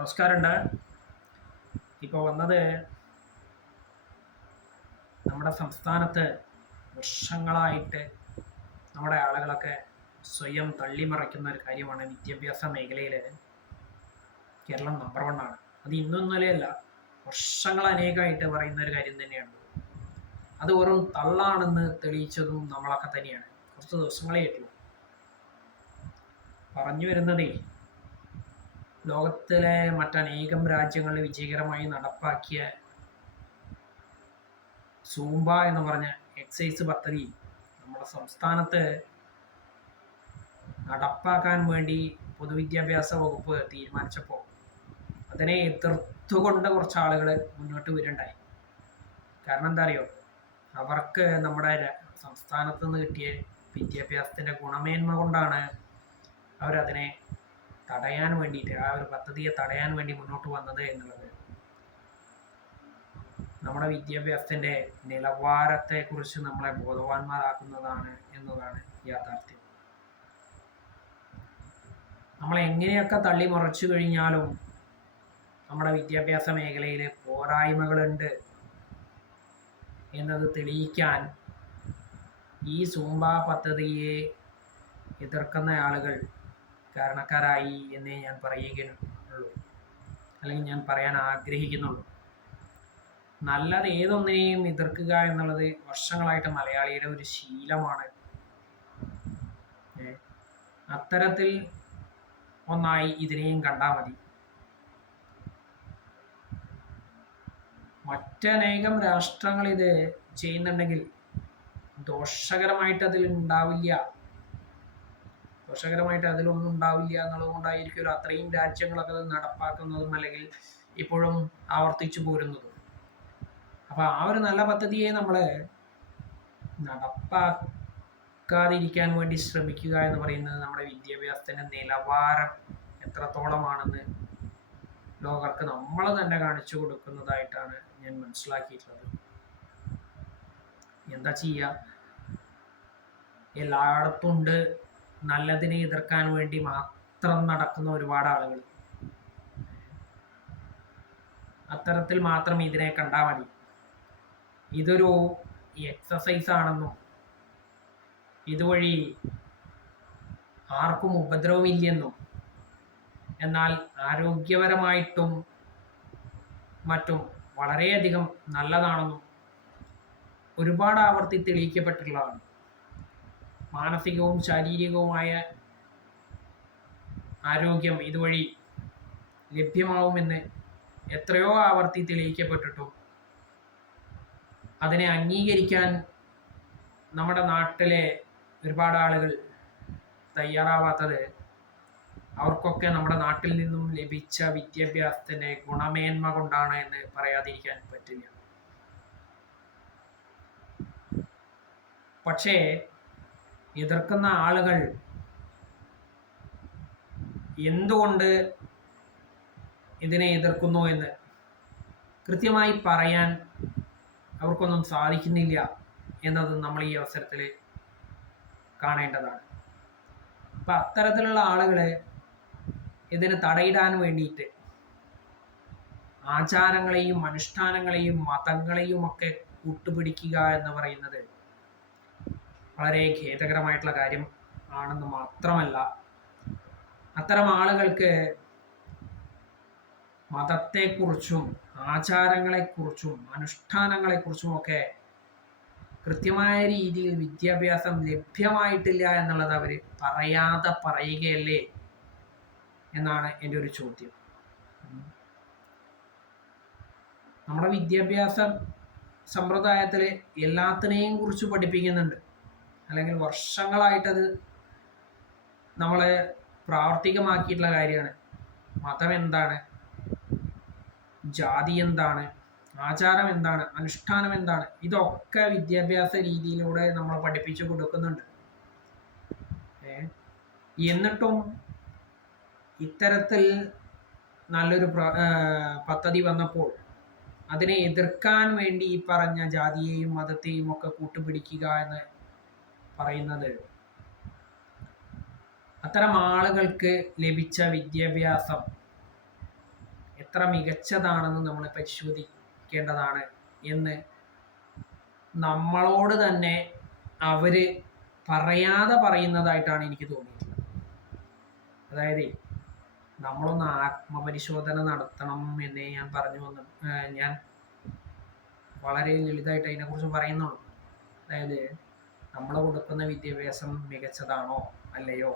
നമസ്കാരമുണ്ട്. ഇപ്പോൾ വന്നത് നമ്മുടെ സംസ്ഥാനത്ത് വർഷങ്ങളായിട്ട് നമ്മുടെ ആളുകളൊക്കെ സ്വയം തള്ളിമറയ്ക്കുന്ന ഒരു കാര്യമാണ് വിദ്യാഭ്യാസ മേഖലയിൽ കേരളം നമ്പർ വൺ ആണ്. അത് ഇന്നും ഇന്നലെയല്ല വർഷങ്ങൾ അനേകമായിട്ട് പറയുന്ന ഒരു കാര്യം തന്നെയാണ്. അത് വെറും തള്ളാണെന്ന് തെളിയിച്ചതും നമ്മളൊക്കെ തന്നെയാണ്. കുറച്ച് ദിവസങ്ങളേ ആയിട്ടുള്ളൂ. പറഞ്ഞു വരുന്നതേ ലോകത്തിലെ മറ്റനേകം രാജ്യങ്ങളിൽ വിജയകരമായി നടപ്പാക്കിയ സൂംബ എന്ന് പറഞ്ഞ എക്സൈസ് പദ്ധതി നമ്മുടെ സംസ്ഥാനത്ത് നടപ്പാക്കാൻ വേണ്ടി പൊതുവിദ്യാഭ്യാസ വകുപ്പ് തീരുമാനിച്ചപ്പോൾ അതിനെ എതിർത്തുകൊണ്ട് കുറച്ച് ആളുകൾ മുന്നോട്ട് വരുണ്ടായി കാരണം എന്താ അറിയോ? അവർക്ക് നമ്മുടെ സംസ്ഥാനത്ത് നിന്ന് കിട്ടിയ വിദ്യാഭ്യാസത്തിന്റെ ഗുണമേന്മ കൊണ്ടാണ് അവരതിനെ തടയാൻ വേണ്ടിയിട്ട് ആ ഒരു പദ്ധതിയെ തടയാൻ വേണ്ടി മുന്നോട്ട് വന്നത് എന്നുള്ളത്. നമ്മുടെ വിദ്യാഭ്യാസത്തിന്റെ നിലവാരത്തെക്കുറിച്ച് നമ്മളെ ബോധവാന്മാരാക്കുന്നതാണ് എന്നതാണ് യാഥാർത്ഥ്യം. നമ്മൾ എങ്ങനെയൊക്കെ തള്ളി മറച്ചു കഴിഞ്ഞാലും നമ്മുടെ വിദ്യാഭ്യാസ മേഖലയിൽ പോരായ്മകളുണ്ട് എന്നത് തെളിയിക്കാൻ ഈ സൂംബ പദ്ധതിയെ എതിർക്കുന്ന ആളുകൾ കാരണക്കാരായി എന്നേ ഞാൻ പറയുകയുള്ളൂ. അല്ലെങ്കിൽ ഞാൻ പറയാൻ ആഗ്രഹിക്കുന്നുള്ളൂ. നല്ലത് ഏതൊന്നിനെയും എതിർക്കുക എന്നുള്ളത് വർഷങ്ങളായിട്ട് മലയാളിയുടെ ഒരു ശീലമാണ്. അത്തരത്തിൽ ഒന്നായി ഇതിനെയും കണ്ടാൽ മതി. മറ്റനേകം രാഷ്ട്രങ്ങൾ ഇത് ചെയ്യുന്നുണ്ടെങ്കിൽ ദോഷകരമായിട്ട് അതിൽ ഉണ്ടാവില്ല. ദോഷകരമായിട്ട് അതിലൊന്നും ഉണ്ടാവില്ല എന്നുള്ളത് കൊണ്ടായിരിക്കും അത്രയും രാജ്യങ്ങളൊക്കെ അത് നടപ്പാക്കുന്നതും അല്ലെങ്കിൽ ഇപ്പോഴും ആവർത്തിച്ചു പോരുന്നതും. അപ്പോൾ ആ ഒരു നല്ല പദ്ധതിയെ നമ്മൾ നടപ്പാക്കാതിരിക്കാൻ വേണ്ടി ശ്രമിക്കുക എന്ന് പറയുന്നത് നമ്മുടെ വിദ്യാഭ്യാസത്തിന്റെ നിലവാരം എത്രത്തോളമാണെന്ന് ലോകർക്ക് നമ്മൾ തന്നെ കാണിച്ചു കൊടുക്കുന്നതായിട്ടാണ് ഞാൻ മനസ്സിലാക്കിയിട്ടുള്ളത്. എന്താ ചെയ്യുക എല്ലായിടത്തും ഉണ്ട് നല്ലതിനെ എതിർക്കാൻ വേണ്ടി മാത്രം നടക്കുന്ന ഒരുപാട് ആളുകൾ. അത്തരത്തിൽ മാത്രം ഇതിനെ കണ്ടാൽ മതി. ഇതൊരു എക്സസൈസ് ആണെന്നും ഇതുവഴി ആർക്കും ഉപദ്രവമില്ലെന്നും എന്നാൽ ആരോഗ്യപരമായിട്ടും മറ്റും വളരെയധികം നല്ലതാണെന്നും ഒരുപാട് ആവർത്തി തെളിയിക്കപ്പെട്ടിട്ടുള്ളതാണ്. മാനസികവും ശാരീരികവുമായ ആരോഗ്യം ഇതുവഴി ലഭ്യമാവുമെന്ന് എത്രയോ ആവർത്തി തെളിയിക്കപ്പെട്ടിട്ടും അതിനെ അംഗീകരിക്കാൻ നമ്മുടെ നാട്ടിലെ ഒരുപാട് ആളുകൾ തയ്യാറാവാത്തത് അവർക്കൊക്കെ നമ്മുടെ നാട്ടിൽ നിന്നും ലഭിച്ച വിദ്യാഭ്യാസത്തിന്റെ ഗുണമേന്മ കൊണ്ടാണ് എന്ന് പറയാതിരിക്കാൻ പറ്റില്ല. പക്ഷേ എതിർക്കുന്ന ആളുകൾ എന്തുകൊണ്ട് ഇതിനെ എതിർക്കുന്നു എന്ന് കൃത്യമായി പറയാൻ അവർക്കൊന്നും സാധിക്കുന്നില്ല എന്നത് നമ്മൾ ഈ അവസരത്തിൽ കാണേണ്ടതാണ്. അപ്പം അത്തരത്തിലുള്ള ആളുകളെ ഇതിന് തടയിടാൻ വേണ്ടിയിട്ട് ആചാരങ്ങളെയും അനുഷ്ഠാനങ്ങളെയും മതങ്ങളെയും ഒക്കെ കൂട്ടുപിടിക്കുക എന്ന് പറയുന്നത് വളരെ ഖേദകരമായിട്ടുള്ള കാര്യം ആണെന്ന് മാത്രമല്ല അത്തരം ആളുകൾക്ക് മതത്തെക്കുറിച്ചും ആചാരങ്ങളെക്കുറിച്ചും അനുഷ്ഠാനങ്ങളെക്കുറിച്ചും ഒക്കെ കൃത്യമായ രീതിയിൽ വിദ്യാഭ്യാസം ലഭ്യമായിട്ടില്ല എന്നുള്ളത് അവർ പറയാതെ പറയുകയല്ലേ എന്നാണ് എന്റെ ഒരു ചോദ്യം. നമ്മുടെ വിദ്യാഭ്യാസ സമ്പ്രദായത്തിൽ എല്ലാത്തിനെയും കുറിച്ച് പഠിപ്പിക്കുന്നുണ്ട്. അല്ലെങ്കിൽ വർഷങ്ങളായിട്ടത് നമ്മളെ പ്രാവർത്തികമാക്കിയിട്ടുള്ള കാര്യമാണ്. മതം എന്താണ്? ജാതി എന്താണ്? ആചാരം എന്താണ്? അനുഷ്ഠാനം എന്താണ്? ഇതൊക്കെ വിദ്യാഭ്യാസ രീതിയിലൂടെ നമ്മൾ പഠിപ്പിച്ചു കൊടുക്കുന്നുണ്ട്. എന്നിട്ടും ഇത്തരത്തിൽ നല്ലൊരു പദ്ധതി വന്നപ്പോൾ അതിനെ എതിർക്കാൻ വേണ്ടി ഈ പറഞ്ഞ ജാതിയെയും മതത്തെയും ഒക്കെ കൂട്ടുപിടിക്കുക എന്ന് പറയുന്നത്. അത്തരം ആളുകൾക്ക് ലഭിച്ച വിദ്യാഭ്യാസം എത്ര മികച്ചതാണെന്ന് നമ്മൾ പരിശോധിക്കേണ്ടതാണ് എന്ന് നമ്മളോട് തന്നെ അവർ പറയാതെ പറയുന്നതായിട്ടാണ് എനിക്ക് തോന്നിയിട്ടുള്ളത്. അതായത് നമ്മളൊന്ന് ആത്മപരിശോധന നടത്തണം എന്നേ ഞാൻ പറഞ്ഞു വന്നു ഞാൻ വളരെ ലളിതമായിട്ട് അതിനെക്കുറിച്ച് പറയുന്നുള്ളൂ. അതായത് നമ്മൾ കൊടുക്കുന്ന വിദ്യാഭ്യാസം മികച്ചതാണോ അല്ലയോ?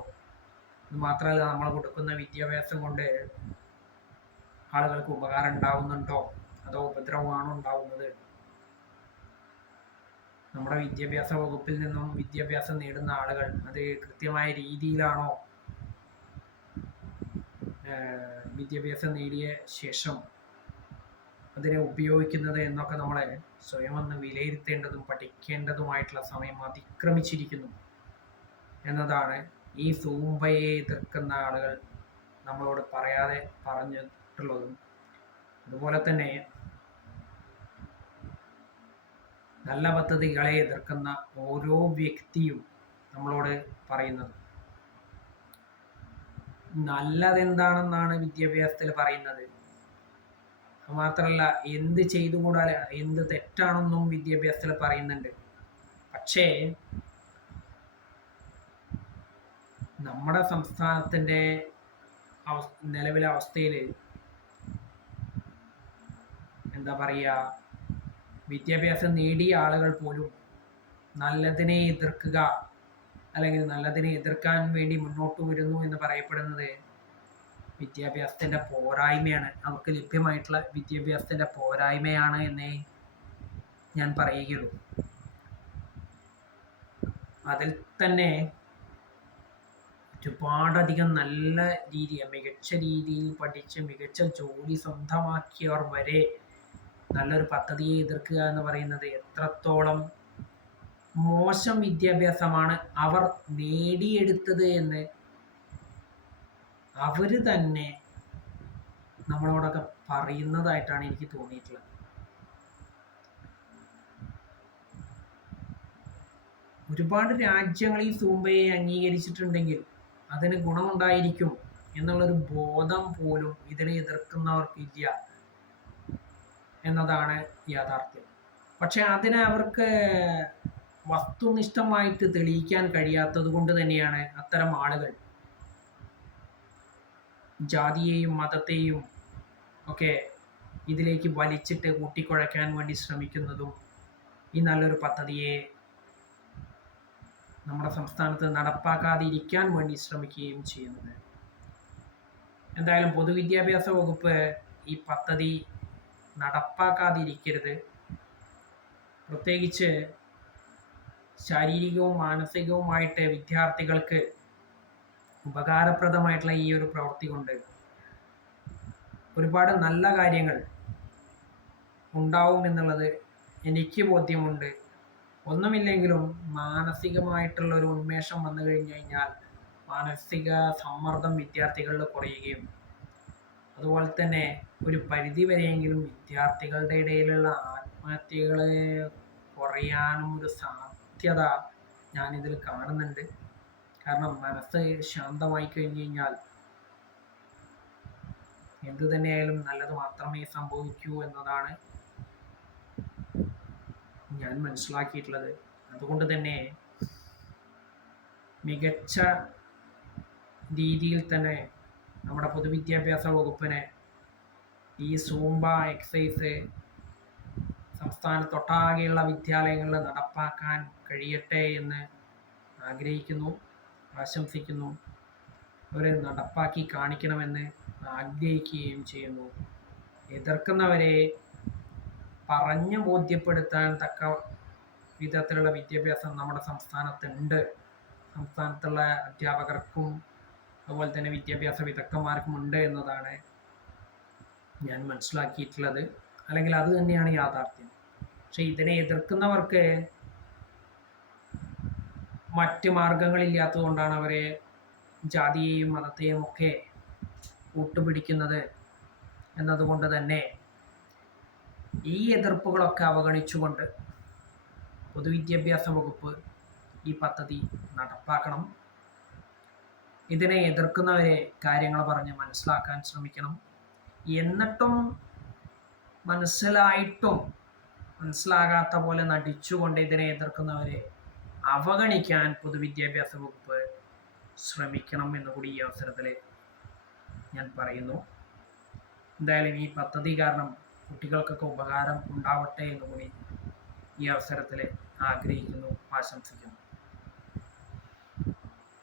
ഇത് മാത്രമല്ല നമ്മൾ കൊടുക്കുന്ന വിദ്യാഭ്യാസം കൊണ്ട് ആളുകൾക്ക് ഉപകാരം ഉണ്ടാവുന്നുണ്ടോ? അതോ ഉപദ്രവമാണോ ഉണ്ടാവുന്നത്? നമ്മുടെ വിദ്യാഭ്യാസ വകുപ്പിൽ നിന്നും വിദ്യാഭ്യാസം നേടുന്ന ആളുകൾ അത് കൃത്യമായ രീതിയിലാണോ വിദ്യാഭ്യാസം നേടിയ ശേഷം അതിനെ ഉപയോഗിക്കുന്നത് എന്നൊക്കെ നമ്മളെ സ്വയം ഒന്ന് വിലയിരുത്തേണ്ടതും പഠിക്കേണ്ടതുമായിട്ടുള്ള സമയം അതിക്രമിച്ചിരിക്കുന്നു. എന്നതാണ് ഈ സൂമ്പയെ എതിർക്കുന്ന ആളുകൾ നമ്മളോട് പറയാതെ പറഞ്ഞിട്ടുള്ളതും. അതുപോലെ തന്നെ നല്ല പദ്ധതികളെ എതിർക്കുന്ന ഓരോ വ്യക്തിയും നമ്മളോട് പറയുന്നത്. നല്ലതെന്താണെന്നാണ് വിദ്യാഭ്യാസത്തിൽ പറയുന്നത്. മാത്രമല്ല എന്ത് ചെയ്തുകൂടാ എന്ത് തെറ്റാണെന്നും വിദ്യാഭ്യാസത്തിൽ പറയുന്നുണ്ട്. പക്ഷേ നമ്മുടെ സംസ്ഥാനത്തിന്റെ നിലവിലെ അവസ്ഥയിൽ എന്താ പറയുക വിദ്യാഭ്യാസം നേടിയ ആളുകൾ പോലും നല്ലതിനെ എതിർക്കുക അല്ലെങ്കിൽ നല്ലതിനെ എതിർക്കാൻ വേണ്ടി മുന്നോട്ട് വരുന്നു എന്ന് പറയപ്പെടുന്നത് വിദ്യാഭ്യാസത്തിന്റെ പോരായ്മയാണ്. അവർക്ക് ലഭ്യമായിട്ടുള്ള വിദ്യാഭ്യാസത്തിന്റെ പോരായ്മയാണ് എന്നേ ഞാൻ പറയുകയുള്ളൂ. അതിൽ തന്നെ ഒരുപാടധികം നല്ല രീതി മികച്ച രീതിയിൽ പഠിച്ച് മികച്ച ജോലി സ്വന്തമാക്കിയവർ വരെ നല്ലൊരു പദ്ധതിയെ എതിർക്കുക എന്ന് പറയുന്നത് എത്രത്തോളം മോശം വിദ്യാഭ്യാസമാണ് അവർ നേടിയെടുത്തത് എന്ന് അവർ തന്നെ നമ്മളോടൊക്കെ പറയുന്നതായിട്ടാണ് എനിക്ക് തോന്നിയിട്ടുള്ളത്. ഒരുപാട് രാജ്യങ്ങൾ ഈ സൂംബയെ അംഗീകരിച്ചിട്ടുണ്ടെങ്കിൽ അതിന് ഗുണമുണ്ടായിരിക്കും എന്നുള്ളൊരു ബോധം പോലും ഇതിനെ എതിർക്കുന്നവർക്കില്ല എന്നതാണ് യാഥാർത്ഥ്യം. പക്ഷെ അതിനെ അവർക്ക് വസ്തുനിഷ്ഠമായിട്ട് തെളിയിക്കാൻ കഴിയാത്തത് കൊണ്ട് തന്നെയാണ് അത്തരം ആളുകൾ ജാതിയെയും മതത്തെയും ഒക്കെ ഇതിലേക്ക് വലിച്ചിട്ട് കൂട്ടിക്കുഴയ്ക്കാൻ വേണ്ടി ശ്രമിക്കുന്നതും ഈ നല്ലൊരു പദ്ധതിയെ നമ്മുടെ സംസ്ഥാനത്ത് നടപ്പാക്കാതിരിക്കാൻ വേണ്ടി ശ്രമിക്കുകയും ചെയ്യുന്നത്. എന്തായാലും പൊതുവിദ്യാഭ്യാസ വകുപ്പ് ഈ പദ്ധതി നടപ്പാക്കാതിരിക്കരുത്. പ്രത്യേകിച്ച് ശാരീരികവും മാനസികവുമായിട്ട് വിദ്യാർത്ഥികൾക്ക് ഉപകാരപ്രദമായിട്ടുള്ള ഈ ഒരു പ്രവൃത്തി കൊണ്ട് ഒരുപാട് നല്ല കാര്യങ്ങൾ ഉണ്ടാവും എന്നുള്ളത് എനിക്ക് ബോധ്യമുണ്ട്. ഒന്നുമില്ലെങ്കിലും മാനസികമായിട്ടുള്ള ഒരു ഉന്മേഷം വന്നു കഴിഞ്ഞു കഴിഞ്ഞാൽ മാനസിക സമ്മർദ്ദം വിദ്യാർത്ഥികളിൽ കുറയുകയും അതുപോലെ തന്നെ ഒരു പരിധി വരെയെങ്കിലും വിദ്യാർത്ഥികളുടെ ഇടയിലുള്ള ആത്മഹത്യകൾ കുറയാനും ഒരു സാധ്യത ഞാനിതിൽ കാണുന്നുണ്ട്. കാരണം മനസ്സ് ശാന്തമായി കഴിഞ്ഞു കഴിഞ്ഞാൽ എന്തു തന്നെയായാലും നല്ലത് മാത്രമേ സംഭവിക്കൂ എന്നതാണ് ഞാൻ മനസ്സിലാക്കിയിട്ടുള്ളത്. അതുകൊണ്ട് തന്നെ മികച്ച രീതിയിൽ തന്നെ നമ്മുടെ പൊതുവിദ്യാഭ്യാസ വകുപ്പിനെ ഈ സൂംബ എക്സൈസ് സംസ്ഥാനത്തൊട്ടാകെയുള്ള വിദ്യാലയങ്ങളിൽ നടപ്പാക്കാൻ കഴിയട്ടെ എന്ന് ആഗ്രഹിക്കുന്നു. ആശംസിക്കുന്നു. അവരെ നടപ്പാക്കി കാണിക്കണമെന്ന് ആഗ്രഹിക്കുകയും ചെയ്യുന്നു. എതിർക്കുന്നവരെ പറഞ്ഞു ബോധ്യപ്പെടുത്താൻ തക്ക വിധത്തിലുള്ള വിദ്യാഭ്യാസം നമ്മുടെ സംസ്ഥാനത്തുണ്ട്. സംസ്ഥാനത്തുള്ള അധ്യാപകർക്കും അതുപോലെ തന്നെ വിദ്യാഭ്യാസ വിദഗ്ധന്മാർക്കും ഉണ്ട് എന്നതാണ് ഞാൻ മനസ്സിലാക്കിയിട്ടുള്ളത്. അല്ലെങ്കിൽ അത് തന്നെയാണ് യാഥാർത്ഥ്യം. പക്ഷെ ഇതിനെ എതിർക്കുന്നവർക്ക് മറ്റ് മാർഗങ്ങളില്ലാത്തത് കൊണ്ടാണ് അവരെ ജാതിയെയും മതത്തെയും ഒക്കെ കൂട്ടുപിടിക്കുന്നത് എന്നതുകൊണ്ട് തന്നെ ഈ എതിർപ്പുകളൊക്കെ അവഗണിച്ചുകൊണ്ട് പൊതുവിദ്യാഭ്യാസ വകുപ്പ് ഈ പദ്ധതി നടപ്പാക്കണം. ഇതിനെ എതിർക്കുന്നവരെ കാര്യങ്ങൾ പറഞ്ഞ് മനസ്സിലാക്കാൻ ശ്രമിക്കണം. എന്നിട്ടും മനസ്സിലായിട്ടും മനസ്സിലാകാത്ത പോലെ നടിച്ചുകൊണ്ട് ഇതിനെ എതിർക്കുന്നവരെ അവഗണിക്കാൻ പൊതുവിദ്യാഭ്യാസ വകുപ്പ് ശ്രമിക്കണം എന്ന് കൂടി ഈ അവസരത്തിൽ ഞാൻ പറയുന്നു. എന്തായാലും ഈ പദ്ധതി കാരണം കുട്ടികൾക്കൊക്കെ ഉപകാരം ഉണ്ടാവട്ടെ എന്ന് കൂടി ഈ അവസരത്തിൽ ആഗ്രഹിക്കുന്നു ആശംസിക്കുന്നു.